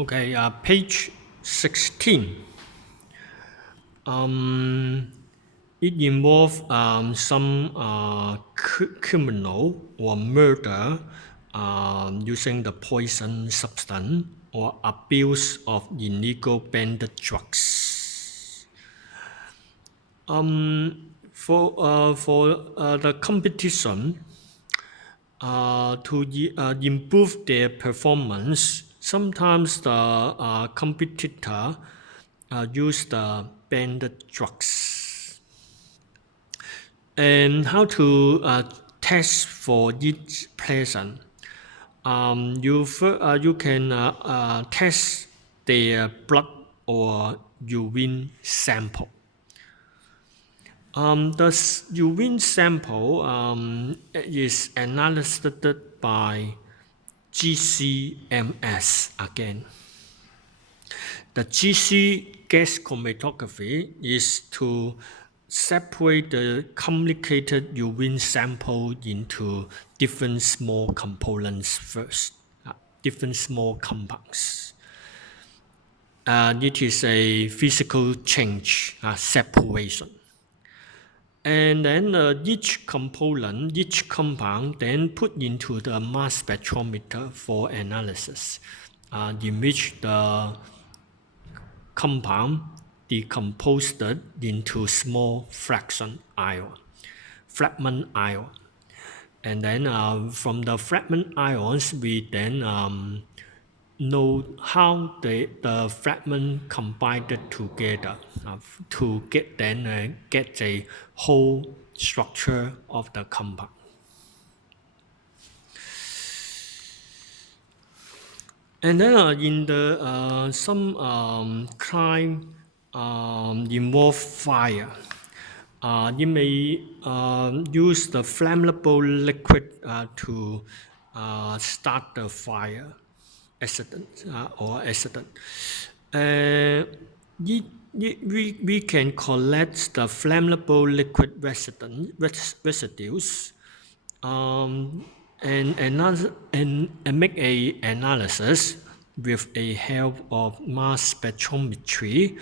Okay, page 16. It involves some criminal or murder using the poison substance or abuse of illegal banned drugs. For the competition, to improve their performance, sometimes the competitor use the banned drugs. And how to test for each person? You can test their blood or urine sample. The urine sample is analyzed by GCMS again. The GC gas chromatography is to separate the complicated urine sample into different small components first, different small compounds. It is a physical change, separation. And then each component, each compound, then put into the mass spectrometer for analysis, in which the compound decomposed into small fragment ion. And then from the fragment ions, we then know how the fragment combined together to get the whole structure of the compound. And then in the some crime involve fire. You may use the flammable liquid to start the fire accident. We can collect the flammable liquid residues and make a analysis with a help of mass spectrometry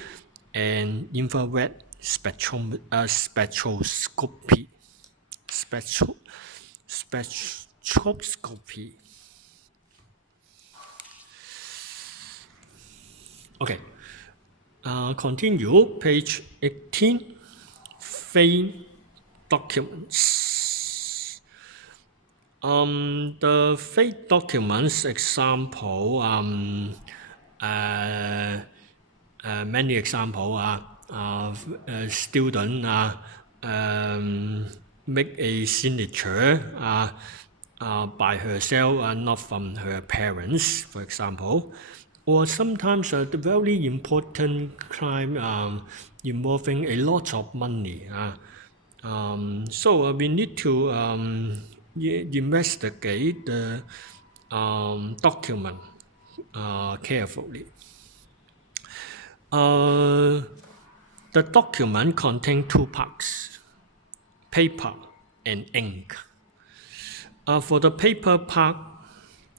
and infrared spectroscopy. Okay, continue, page 18, FATE documents. The FATE documents example, many example student make a signature by herself, not from her parents, for example. Or sometimes the very important crime involving a lot of money. So we need to investigate the document carefully. The document contains two parts, paper and ink. For the paper part,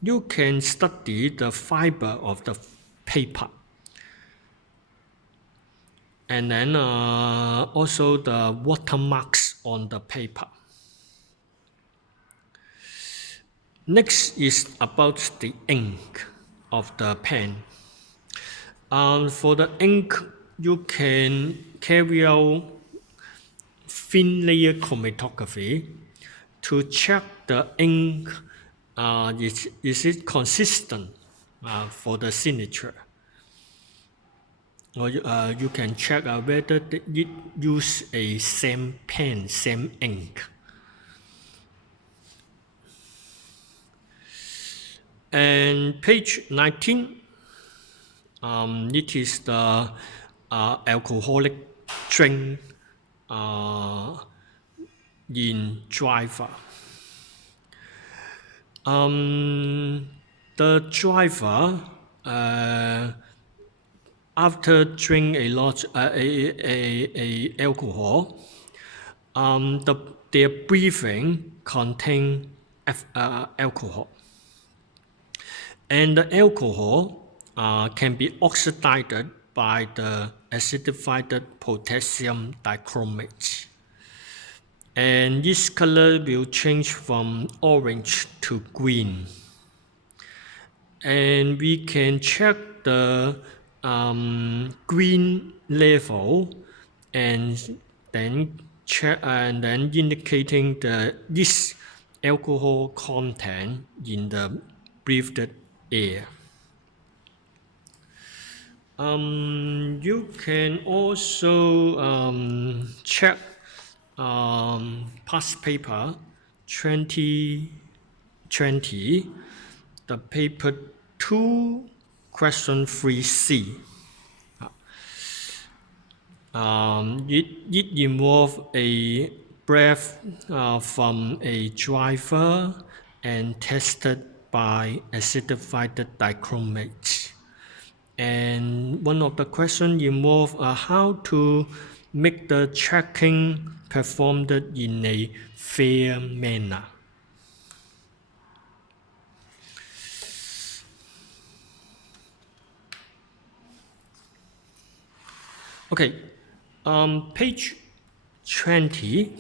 you can study the fiber of the paper. And then also the watermarks on the paper. Next is about the ink of the pen. For the ink, you can carry out thin layer chromatography to check the ink is it consistent for the signature. Or you can check whether it use a same pen, same ink. And page 19, it is the alcoholic drink in driver. The driver after drink a lot alcohol, their breathing contain alcohol, and the alcohol can be oxidized by the acidified potassium dichromate. And this color will change from orange to green. And we can check the green level and then indicating this alcohol content in the breathed air. You can also check past paper 2020, the paper 2, question 3C. It involves a breath from a driver and tested by acidified dichromate. And one of the questions involves how to make the checking performed in a fair manner. Okay, page 20,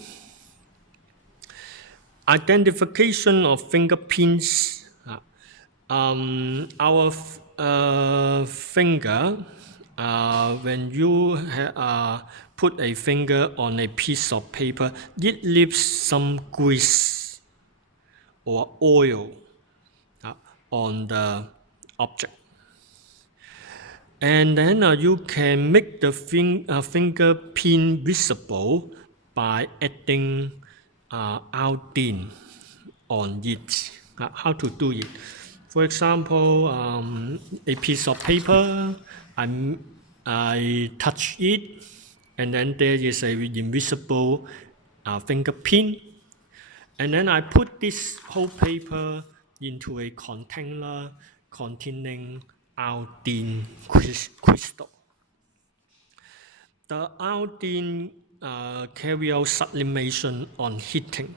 identification of fingerprints. Our finger, when you put a finger on a piece of paper, it leaves some grease or oil on the object. And then you can make the fingerprint visible by adding iodine on it. How to do it? For example, a piece of paper, I touch it, and then there is an invisible fingerprint. And then I put this whole paper into a container containing iodine crystal. The iodine carry out sublimation on heating.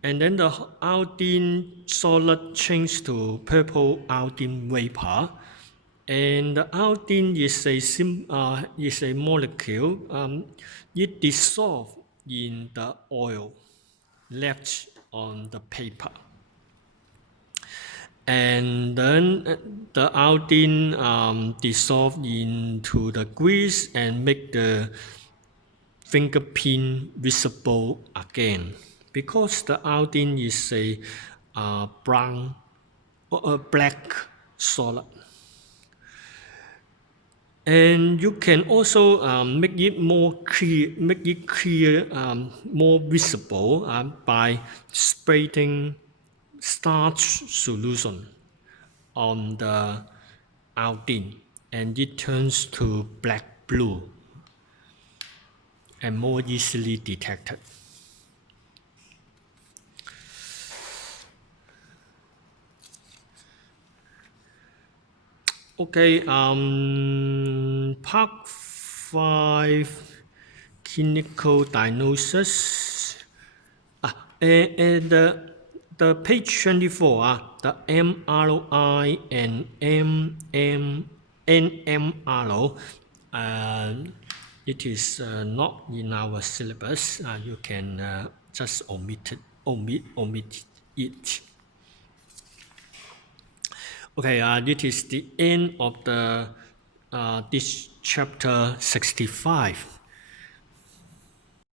And then the iodine solid changes to purple iodine vapor. And the iodine is a molecule. It dissolves in the oil left on the paper. And then the iodine dissolves into the grease and make the fingerprint visible again. Because the iodine is a black solid. And you can also make it more clear, more visible by spraying starch solution on the iodine, and it turns to black-blue and more easily detected. Okay, part 5, clinical diagnosis. And the page 24, the MRI and NMR, it is not in our syllabus. You can just omit it. Okay, this is the end of the this chapter 65.